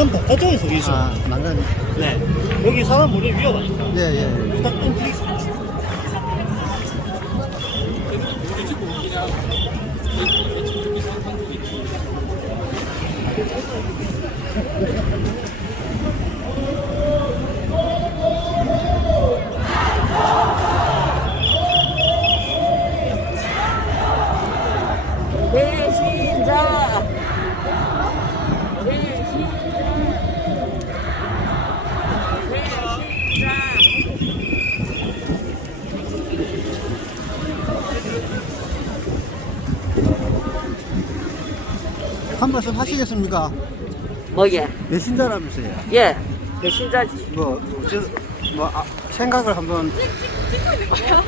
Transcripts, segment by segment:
난간 바깥쪽에서 계셔. 아, 난간. 네. 여기 사람 머리 위험하니까. 예, 예. 무조건 플리스. 배신자. 한 말씀 하시겠습니까? 뭐예? 배신자라면서요. 예. 배신자지. 생각을 한번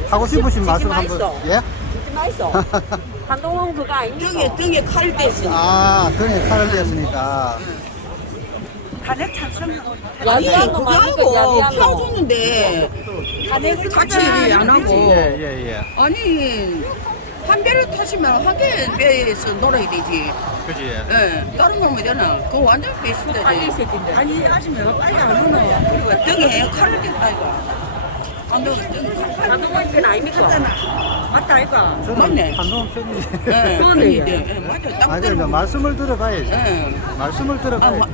하고 싶으신 말씀 한번. 맛있어. 예? 진짜 맛있어. 한동훈 그거 아닙니까? 등에 칼을 댔으니 아, 그래, 칼을 댔으니까. 탄핵 찬성하고 야비한 아니 거 그거 많으니까 하고 야비한 거. 펴주는데 탄핵을 같이 얘기 안 하고 예, 예, 예. 아니 한 배를 타시면 한 개 배에서 놀아야 되지. 그지? 예, 다른 거 뭐 되나? 그거 완전 빨리 배신자지. 새끼인데. 아니 아직 내가 빨리 안 오노. 그리고 등에 칼을 댔다 이거. 한동훈 등에 칼. 한동훈 편 아닙니까? 맞다 이거. 저는 맞네. 한동훈 팬이지. 예, 그거네. 예, 맞아. 딱 아니, 들어. 그러니까 말씀을 들어봐야지. 예. 말씀을 아, 들어봐야지.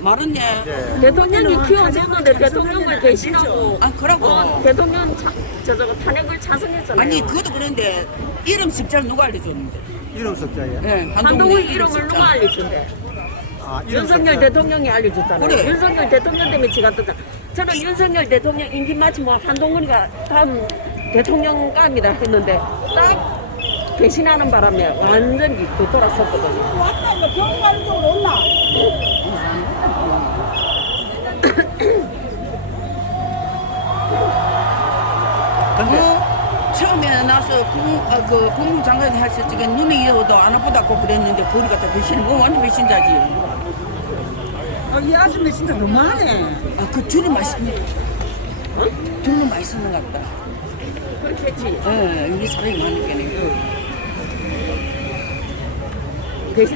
말은요. 예. 대통령이 키워줬는데 대통령을 배신하고 아, 그러고. 대통령 저거 탄핵을 찬성했잖아요. 아니 그것도 그런데 이름 습자를 누가 알려줬는데? 이름 석자예요. 예, 한동훈 이름 이름을 습자. 누가 알려준대? 아, 이름 윤석열 석자. 대통령이 알려줬잖아요. 그래. 윤석열 대통령 때문에 지가 떴다. 저는 윤석열 대통령 임기 마치면 한동훈이가 다음 대통령감이다 했는데 딱 배신하는 바람에 완전히 돌아섰거든요. 왔다 이거 병원 가는 쪽으로 온나? 근데 처음에 나서 그 국무장관이 했을 적에 눈이 이어도 안 아프다고 그랬는데 거리 갖다 배신은 뭐 완전 배신자지. 이 아줌마 진짜 너무하네. 아, 그 줄을 많이 쓰는 줄을 많이 쓰는 것 같다. 그렇겠지. 예, 여기 사람이 많으니까.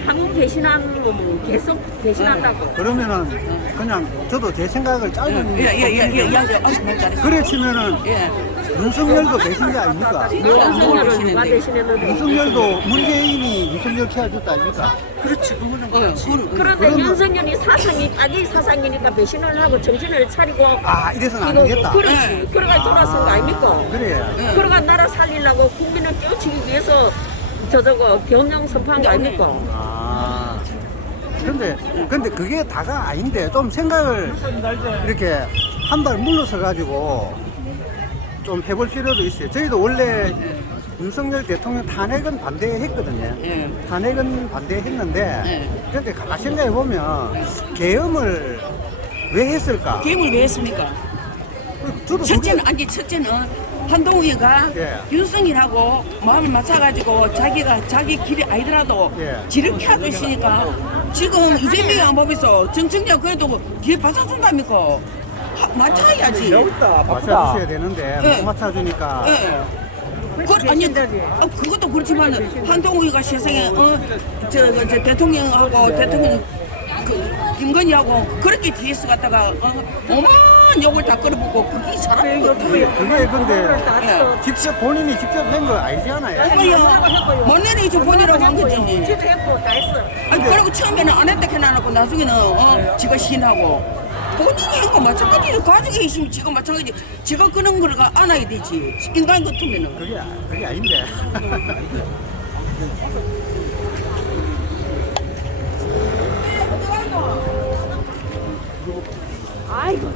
한국 배신하면 계속 배신한다고. 그러면은 그냥 저도 제 생각을 짧은 예, 아주 말 잘했어. 그래 치면은 예. 윤석열도 배신자 아닙니까? 윤석열을 누가 배신했는데. 윤석열도 문재인이 윤석열 키워줬다 아닙니까? 그렇지, 그거는 그런데 그러면- 윤석열이 자기 사상이니까 배신을 하고 정신을 차리고 아, 이래서는 안 되겠다. 그렇지. 그래가 돌아선 거 아닙니까? 그래. 그래가 나라 살리려고 국민을 깨우치기 위해서 저거 변형 선포한 거 아닙니까? 아. 근데 그게 다가 아닌데 좀 생각을 이렇게 한 발 물러서 가지고 좀 해볼 필요도 있어요. 저희도 원래 윤석열 대통령 탄핵은 반대했거든요. 예. 탄핵은 반대했는데 예. 그런데 가만 생각해 보면 계엄을 왜 했을까? 게임을 왜 했습니까? 저도 첫째는 한동훈이가 예. 윤석열하고 마음을 맞춰가지고 자기 길이 아니더라도 예. 지렇게 하고 있으니까 지금 이재명이 안 보면서 정청장 그래도 뒤에 받쳐준다니까 맞춰야지. 맞춰주셔야 되는데 예. 못 맞춰주니까 예. 그것도 그렇지만 한동훈이가 세상에 저 대통령하고 대통령 김건희하고 그렇게 뒤에서 갔다가 어마어마한 욕을 다 끌어붙고 그게 사람인 것 같아요. 그게 근데 예. 직접 본인이 직접 한 거 아니잖아요. 아니요. 못내는 이제 본이라고 한 거지. 지도 했고 다 했어. 아니 그리고 처음에는 안 했다 해놔놓고 나중에는 지가 신하고 본인이 한 거 마찬가지로 가족이 있으면 지가 마찬가지 지가 그런 거를 안아야 되지. 인간 같으면은. 그게 아닌데. 아이고.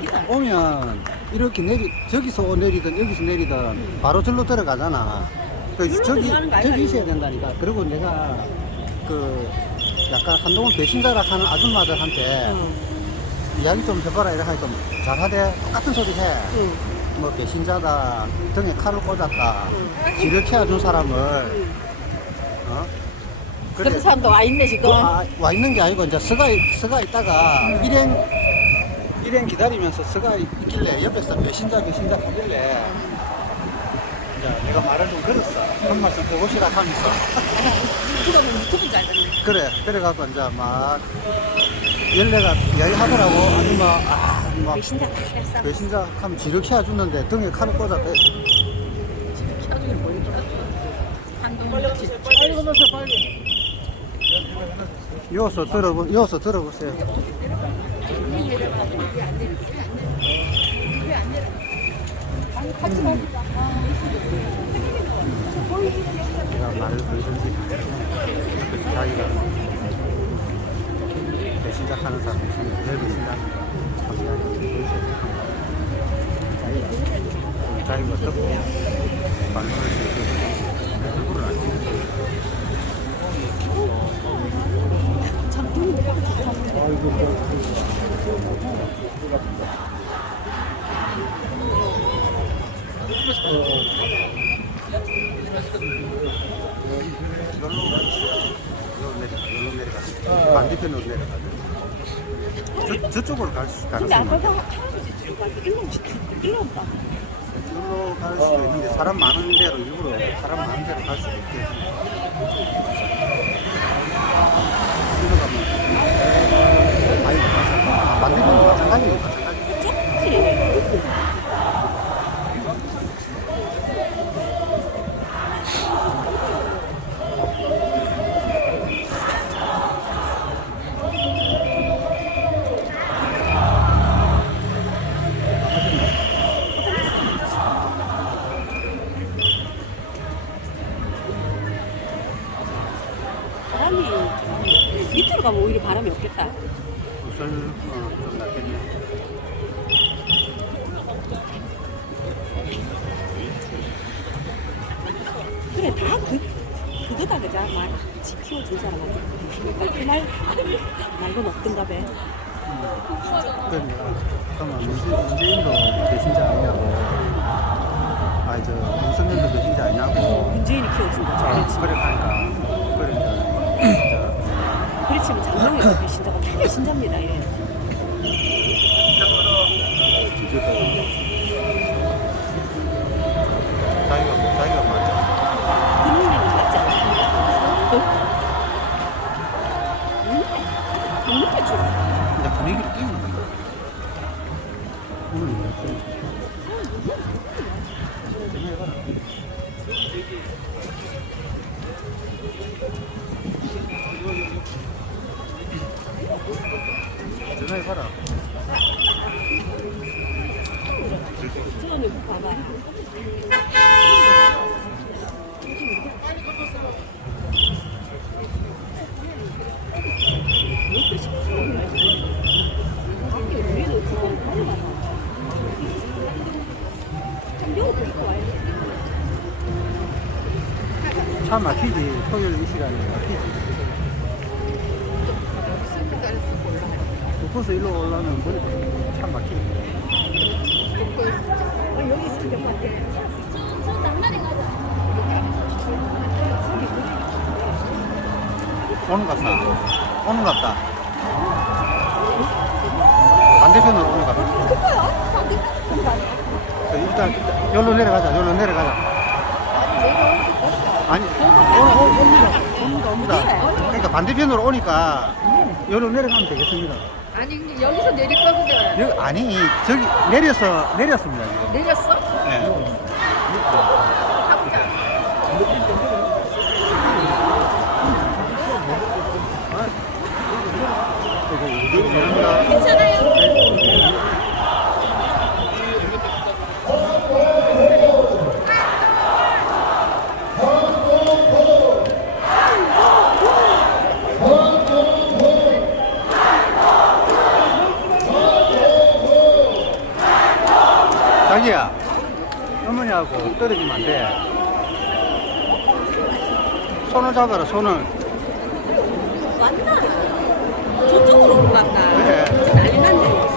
갑니다. 오면 이렇게 저기서 내리든 여기서 내리든 바로 절로 들어가잖아. 절로 들어가는 거 아이가, 저기 있어야 이거? 된다니까. 그리고 내가 그 약간 한동안 배신자라 하는 아줌마들한테 이야기 좀 해봐라 이래 하니까 잘하대. 똑같은 소리 해. 응. 뭐 배신자다, 등에 칼을 꽂았다, 지를 캐어준 사람을 그런 사람도 와 있네 지금. 와 있는 게 아니고 이제 서가 있다가 일행 기다리면서 서가 있길래 옆에서 배신자 하길래 이제 내가 말을 좀 걸었어. 한 말씀 해보시라 하면서 유튜브인 줄 알았네. 그래 그래갖고 이제 막 연례가 이야기하더라고. 아줌마 막 배신자 다 했어. 배신자 하면 지를 캐어줬는데 등에 칼을 꽂았대. 이어서 들어보세요. 제가 말을 걸든지 그래서 자기가 배신자 하는 사람 있으면 왜 배신자 하는 자기가 듣고 말을 걸든지 얼굴을 안 찍는 여기로 내려가. 반대편으로 내려가. 저쪽으로 갈 수 근데 가능성이 아빠가 많아. 일로 온다. 저로 갈 수도 있는데 사람 많은 데로 일부러 사람 많은 데로 갈 수도 있게. 일로 가면 아니 반대편은 마찬가지예요. 바람이 밑으로 가면 오히려 바람이 없겠다. 옷을 좀 낫겠네. 그래 다 그거다 그자 말 키워준 사람한테 그러니까 그 말건 없던가 봐. 그러면 문재인도 배신자 아니냐고. 아니 저 윤석열도 배신자 아니냐고. 문재인이 키워준 거지. 그렇지. 그래 하니까 그래 이제 그렇지만 장동혁도 배신자가 다 배신자입니다. 예. 자기가 맞아. 국민이는 맞지 않습니다. 국민이 좀 이제 분위기를 띄우는 거야. 오늘 이렇게. 전화해봐라. 저는 봐봐. 차 막히지. 토요일 이 시간에 막히지. 북부서 일로 올라오면 머리 차 막히지. 여기 있으면 될것 같아. 오는 것 같다. 오는 것 같다. 반대편으로 오는 것 같다. 일단 여기로 내려가자. 아니 옵니다. 그러니까 반대편으로 오니까 여기로 내려가면 되겠습니다. 아니 근데 여기서 내릴 거거든. 아니 저기 내렸습니다 지금. 내렸어? 네. 떨어지면 안 돼. 손을 잡아라, 손을. 왔나? 저쪽으로 갔다. 그래. 난리 났네.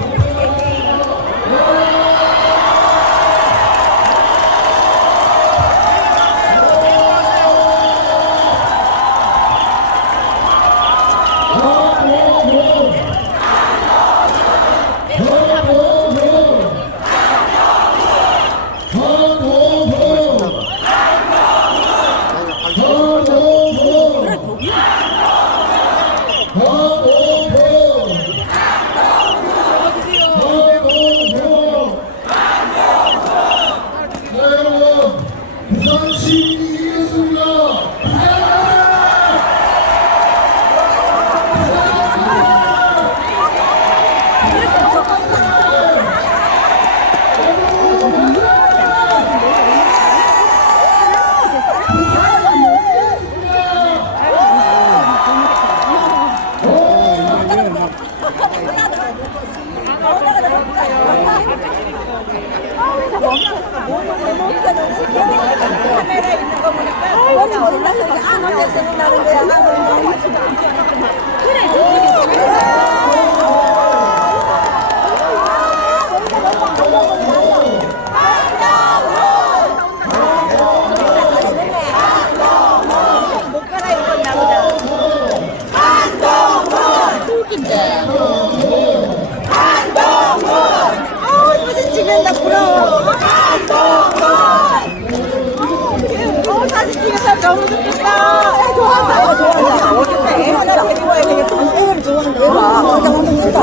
너무 좋겠다.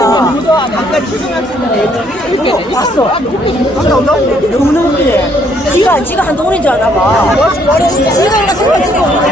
아까 초등학생 애들이 왔어. 너무너무 그래. 지가 한동훈인 줄 아나 봐. 지가 생각해.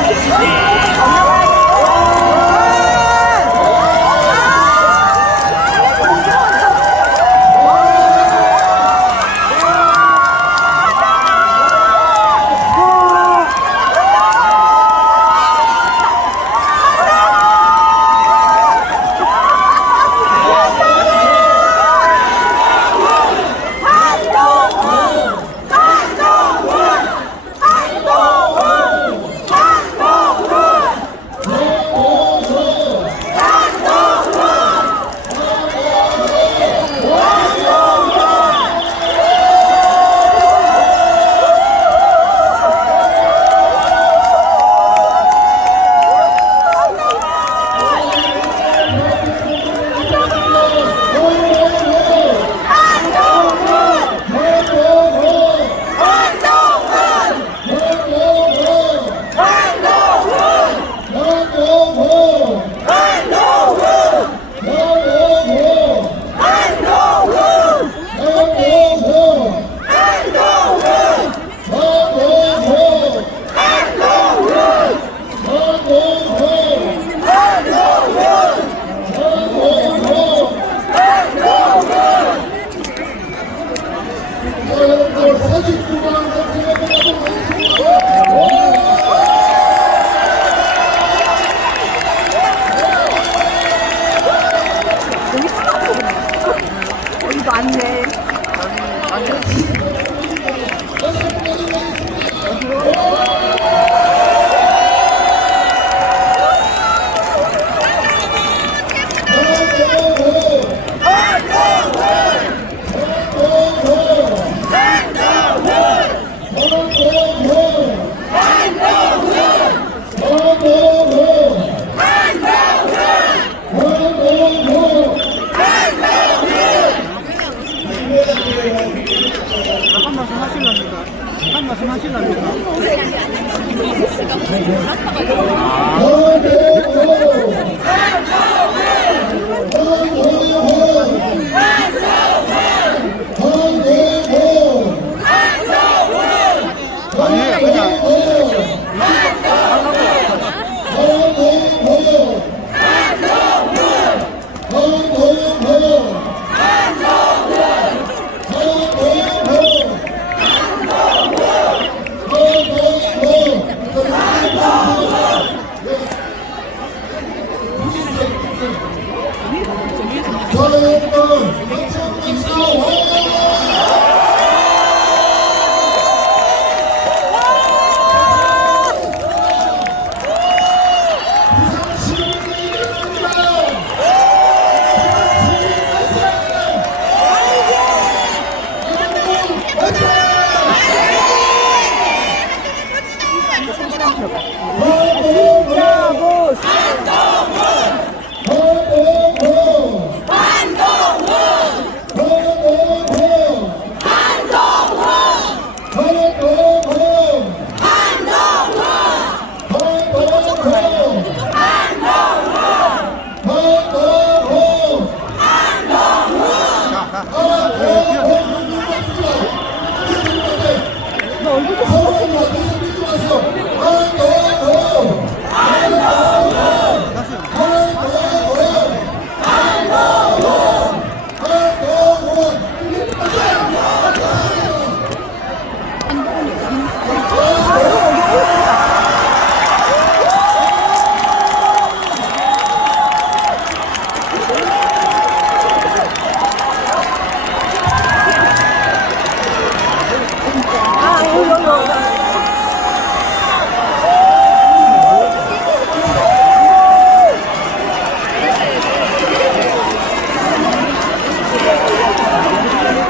한 말씀 하실랍니까? 아니에요, 그냥.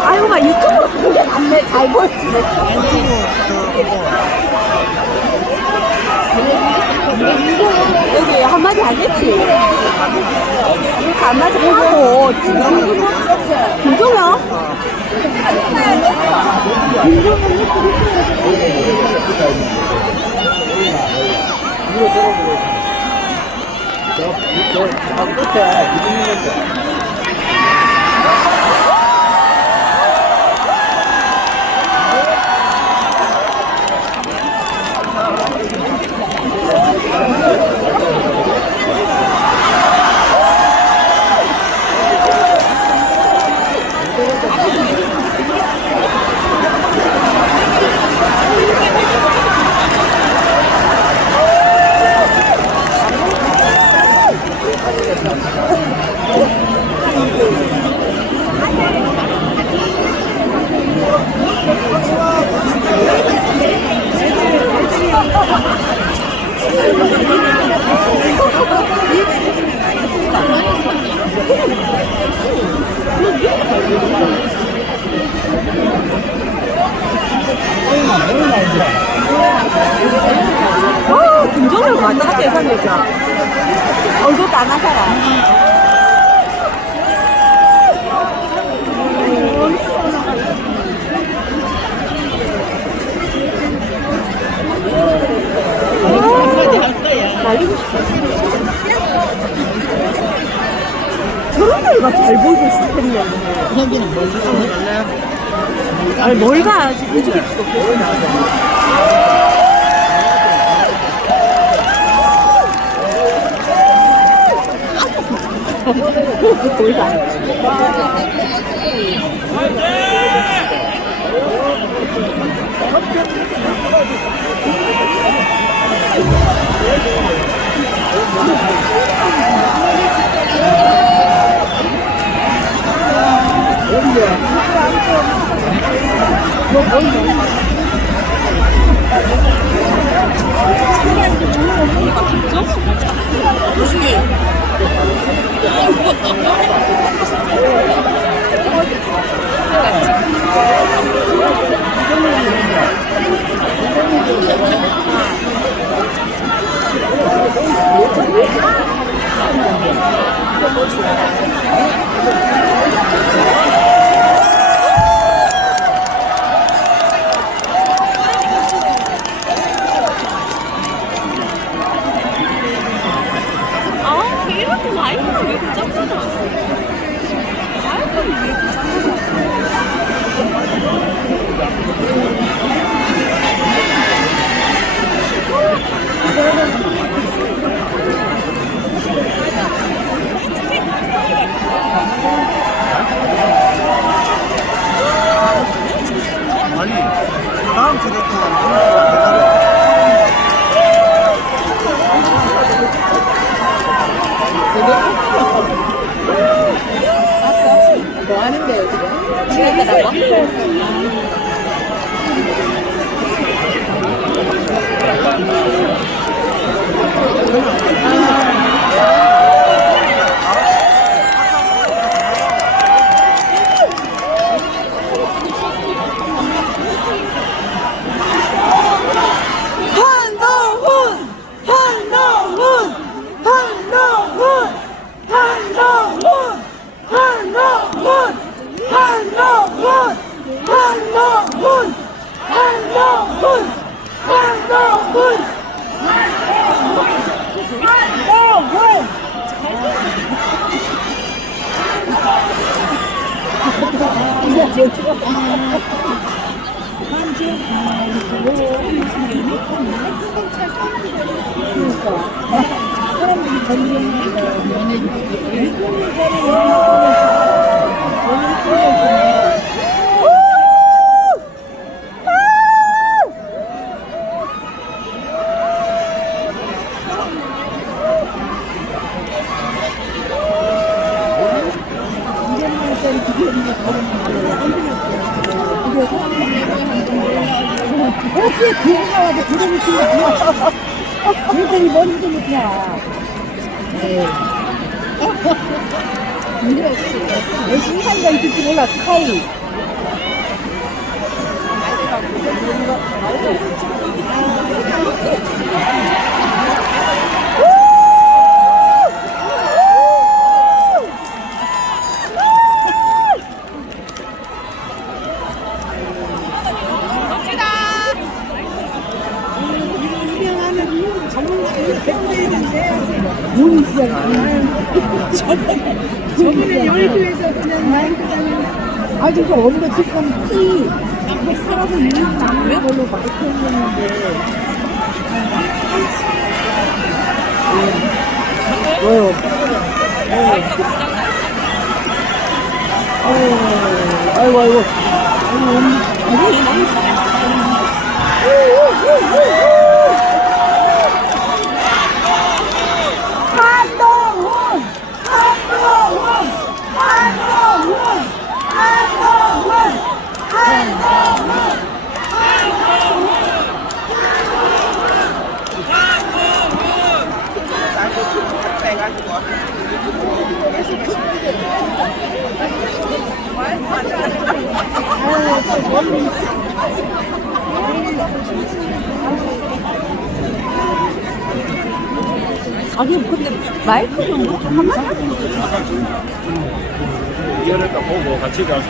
아이고, 막 유튜브로 보게 안내 잘 보여주네. 여기 한마디 하겠지? 이렇게 한마디 하고, 김종영? 김종영 왔다 갔다 해서 되죠. 얼굴도 안 하잖아. 날리고 싶어. 저런 데가 잘 보이고 싶겠네. 현빈은 뭘 추천해줄래? 아니, 뭘 가? 지금 이쪽에 수도 없고. 뭘 가? 사람들이 점점 어떻게 그거 나와서 그거 못해. 그들이 뭔지도 못해. 네. 내 신상이가 있을지 몰라, 스카이. 저번에 열교에서 그냥 마이크는 아주 저 어린거 지금 키 엑스라고 있는 나무는 걸로 마이크 했는데 왜요? 아이고 아니 근데 마이크는 뭐좀 하나? 이거를 보고 같이 가서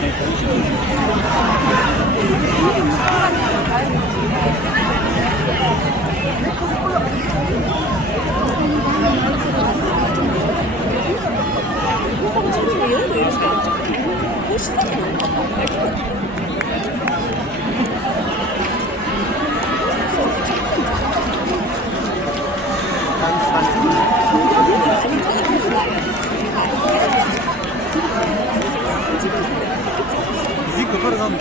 뮤직도 걸어가면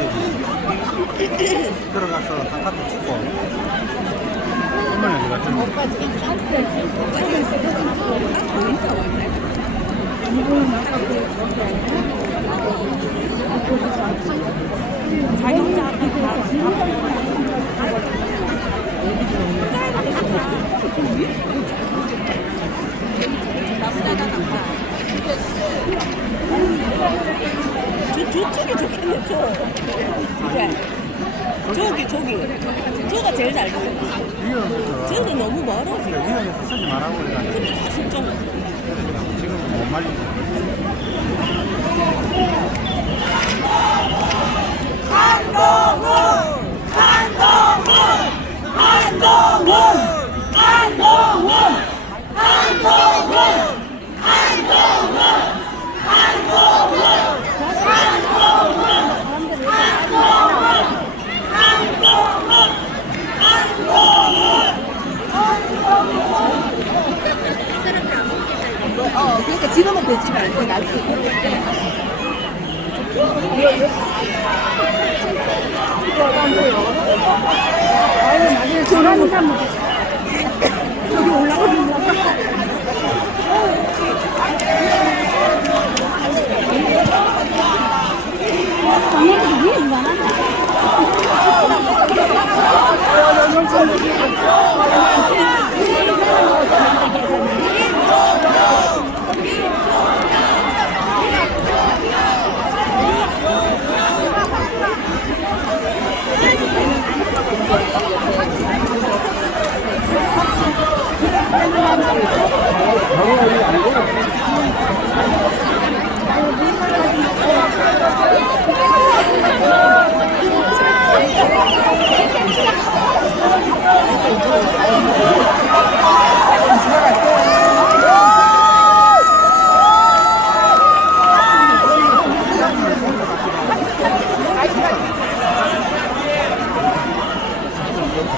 되지. 들어가서 한 카트 찍고. 선물 어디 갔죠? 저쪽이 좋겠네, 저가 제일 잘 보여. 위험해서. 저는 너무 멀어, 지금. 위험해서 쓰지 말라고 그래가지고. 근데 다 설정. 지금 못 말리고. 그러니까 지금은 되지만 안 돼. 나중에 나중에 전화는 사람 여기 올라가는 장난도 위에 이만한다.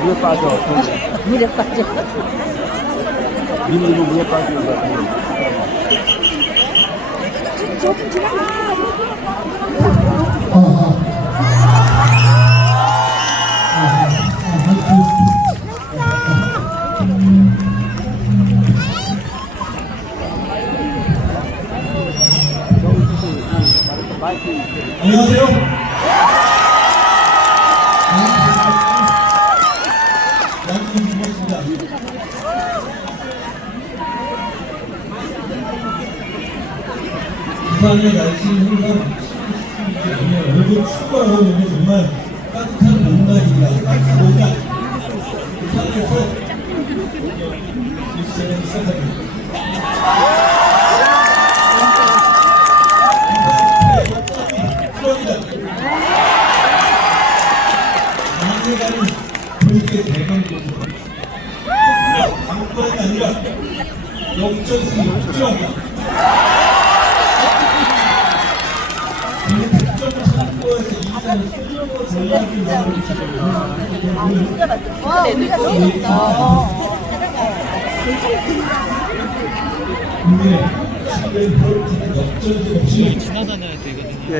물에 빠져. 물에 빠져. 민주는 왜 빠지는가? 안녕하세요. 부산의 날씨는 항상 얼굴 축구하고 보면 정말 따뜻한 봄날입니다. 뭔가 부산에서 시작을 시작합니다. 강해가는 본국의 대강도입니다. 강권이 아니라 역전승 역전합니다. 지나다녀야 되거든요. 예.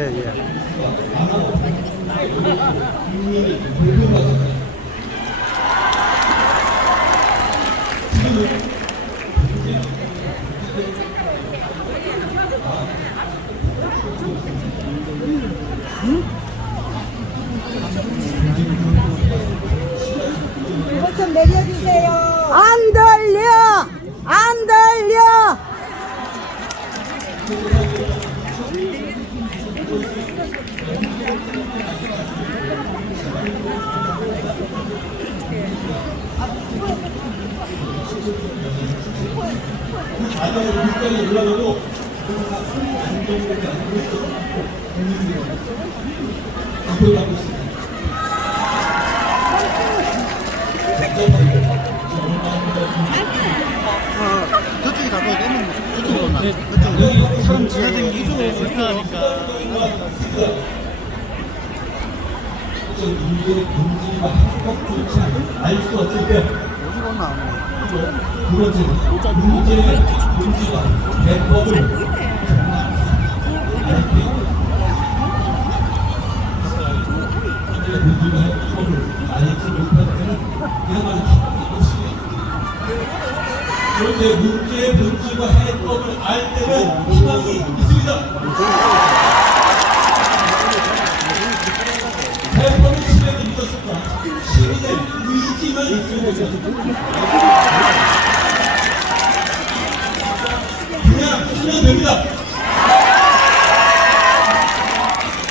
좀 내려주세요. 안 들려! 안 들려! 물가에 올라가도 저쪽에 가고 너무 저쪽으로 온다. 그쪽 사람 지나다니기 불편하니까. 알수 없을 때 어디로 오나? 두 번째는 문제의 문제가 대법을 그런데 문제의 본질과 해법을 알 때는 희망이 있습니다. 해법의 실력이 있었을까? 시민의 의지만 있으면 그냥 쓰면 됩니다.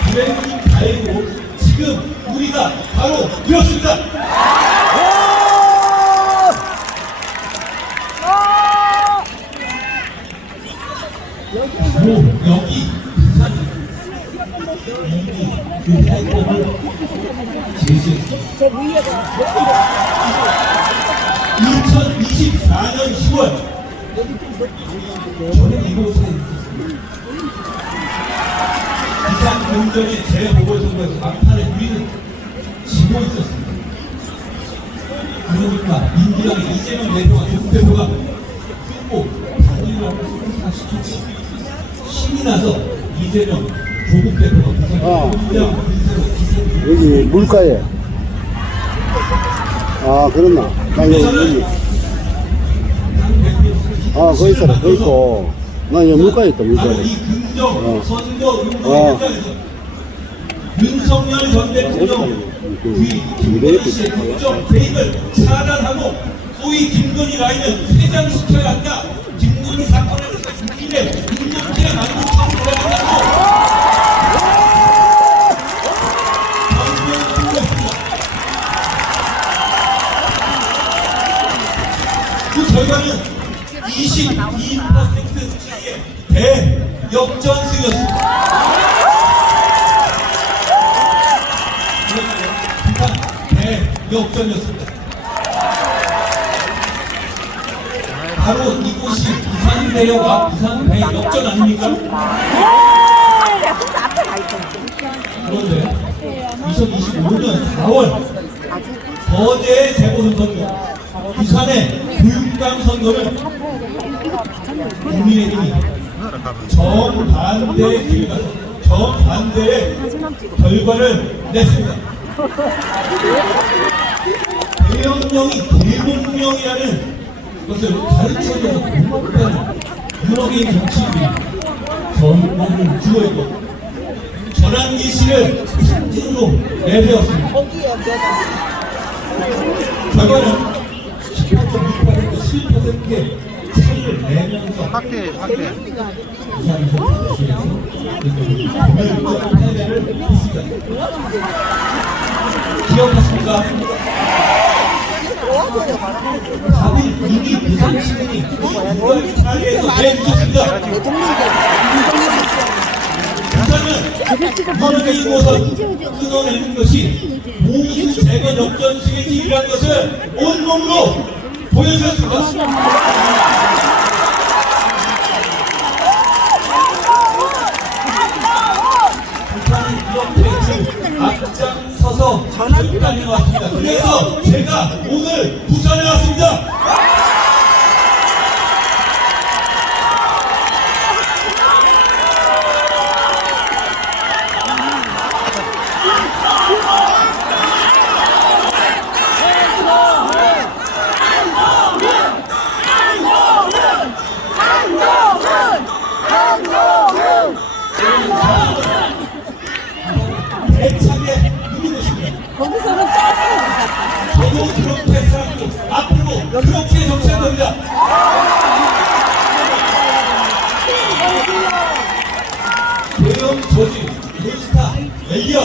불행이 다행이고 지금 우리가 바로 이렇습니다. 여기 그 해법을 제시했습니다. 2024년 10월 저는 이곳에 비상공정의 재보궐선거에서 막판에 우리는 지고 있었습니다. 그러니까 민주당의 이재명 대표가 조국대표가 끄고 단일을 하면서 시켰지. 신이 나서 이재명 조국대표가 여기 물가에. 아, 그렇나? 나 여기. 아, 거기 있어라. 거기 있고. 나 여기 물가에 있다, 물가에. 이 긍정 선거 운동의 현장에서 윤석열 전 대통령 김건희 씨의 국정 개입을 차단하고 소위 김건희 라인을 폐장시켜야 한다. 김건희 사건을 국민의 국민의 만족하고 돌아간다고 그 결과는 22%의 대역전승이었습니다. 대역전이었습니다. 바로 이곳이 부산대역과 부산대역전 아닙니까? 그런데 2025년 4월 거제의 재보선선거 부산의 불강 선거는 국민의힘이 정반대의 길을 가서 정반대의 결과를 냈습니다. 대형령이 대공령이라는 것을 가르쳐줘서 못하는 유럽인 정치인들이 선거를 주도했고 전환기 씨를 상징으로 내세웠습니다. 결과는 18.6% 11%의 차이를 내면서 확대. 부산 정치에서 오늘 패배를 했습니다. 기억하십니까? 다들 이미 부산 시민이 6월 4일에서 내주셨습니다. 부산은 문재인 모습 끊어내는 것이 보수 재건 역전식의 일이라는 것을 온몸으로 보여주었습니다. 부산은 이렇게 앞장서서 여기까지 왔습니다. 그래서 제가 오늘 부산에 왔습니다. 대차게 누리고 싶습니다. 거기서는 짜증이 저도 그렇게 살았고 앞으로 그렇게 정치할 겁니다. 대형 저지, 몬스타, 엘리어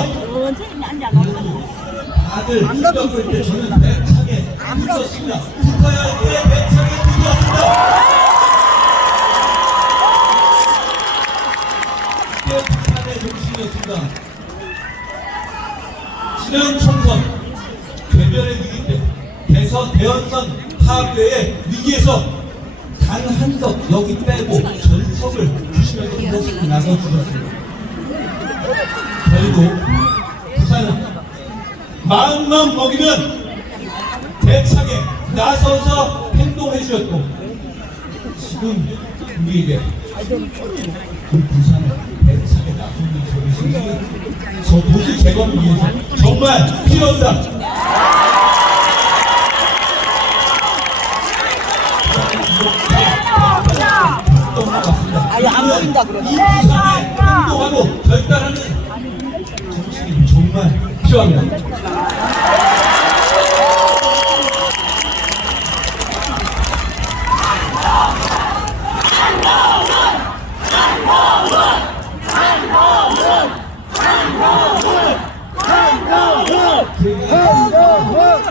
다들 생각할 때 저는 대차게 있었습니다. 붙어야 할 때 대차게 붙어왔습니다. 이게 북한의 정신이었습니다. 지난 총선 개별의 위기 때 대선선 파괴의 위기에서 단 한 석 여기 빼고 전석을 주시면서 이것을 나눠주셨습니다. 결국 부산은 마음만 먹이면 대차게 나서서 행동해 주셨고 지금 우리에게 그 부산을 대차게 나서는 저것이 저 도시 재건을 위해서 정말 필요합니다. 아예 안 보인다 그러면. 이 부산에 행동하고 결단하는 정치인이 정말 필요합니다.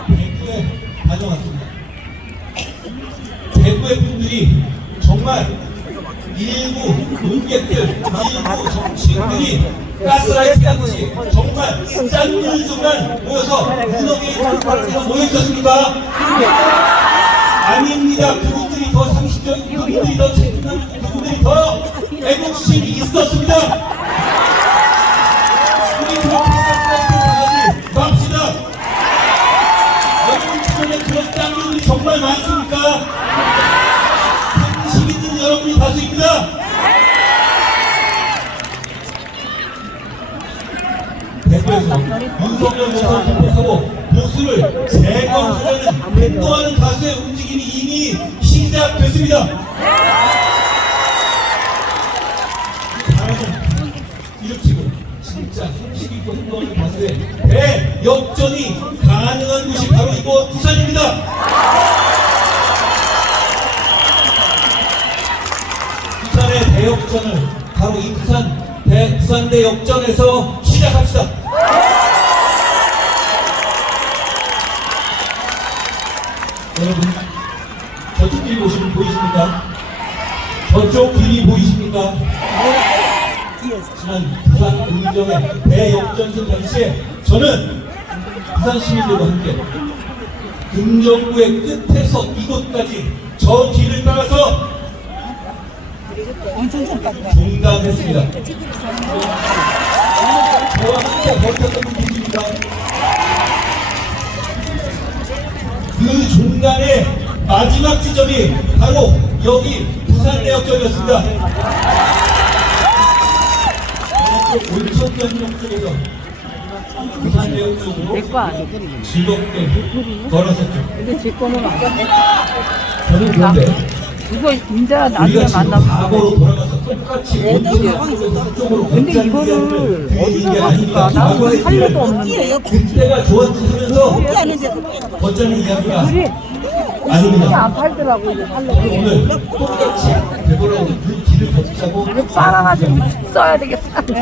대구에 다녀왔습니다. 대구의 분들이 정말 일부 논객들, 일부 정치인들이 가스라이트같이 정말 짠물들만 모여서 무너게 앞에서 모여있었습니까? 아닙니다. 그분들이 더 상식적인, 그분들이 더 책임감, 그분들이 더 애국심이 있었습니다. 우리 그렇게 가스라이트 당하지 맙시다. 여러분 주변에 그런 짠물들이 정말 많습니까? 시민들 여러분이 다수입니다. 대구에서 윤석열 모습을 극복하고 보수를 재건하려는 행동하는 다수의 움직임이 이미 시작됐습니다. 바람은 일으키고 진짜 힘식 있고 행동하는 다수의 대역전이 가능한 곳이 바로 이곳 부산입니다. 부산의 대역전을 바로 이 부산대 역전에서 시작합시다. 여러분, 저쪽 길이 보이십니까? 저쪽 길이 보이십니까? 지난 부산 의정의 대역전선 당시에 저는 부산 시민들과 함께 금정구의 끝에서 이곳까지 저 길을 따라서 종단했습니다. 저와 함께 버텼던 분들입니다. 그 중간에 마지막 지점이 바로 여기 부산대역점이었습니다. 온천변역 쪽에서 부산대역점으로 즐겁게 걸어섰죠. 근데 제 거는 안 돼. 저는 그런데 이거 이제 나중에 우리가 지금 만나면 과거로 돌아가서 똑같이 이쪽으로 근데 이거를 어디서 샀을까? 나는 살 일도 없는데. 그때가 좋았지 하면서 걷자는 이야기가 아닙니다. 안 팔더라고 이거 살려고. 오늘 똑같이 되돌아오는 그 길을 걷자고 빨아가지고 써야 되겠다. 그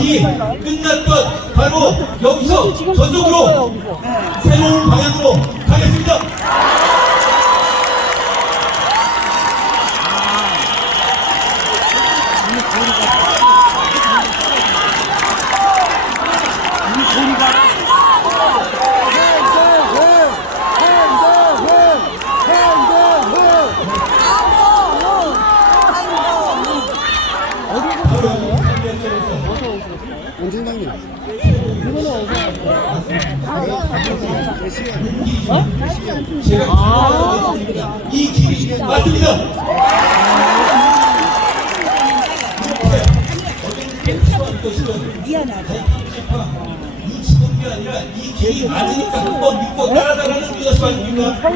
길이 끝날 것 바로 여기서 저쪽으로 새로운 방향으로 가겠습니다. 원장님. 이 길이 맞습니다. 미안하다. 게 아니라 이 길이 맞으니까 한번 믿고 따라가는 것이 아닙니까?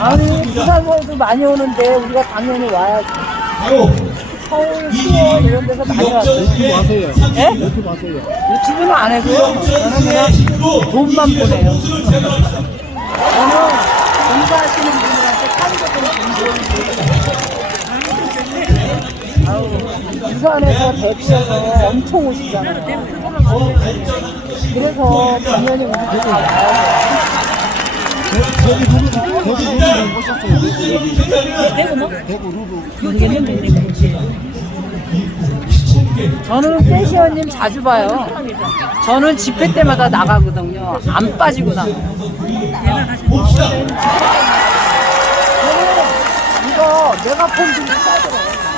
아니 부산에도 많이 오는데 우리가 당연히 와야지. 바로 서울, 수원 이런 데서 많이 왔어요. 예? 유튜브는 안 해고요. 저는 그냥 돈만 보내요. 저는 공부하시는 분들한테 한국은 부산에서 대구에서 엄청 오시잖아요. 그래서 당연히 우리 대구 와요. 저는 떼시언님 자주 봐요. 저는 집회 때마다 나가거든요. 안 빠지고 나가요. 이거 메가폰 좀 싸더라고요.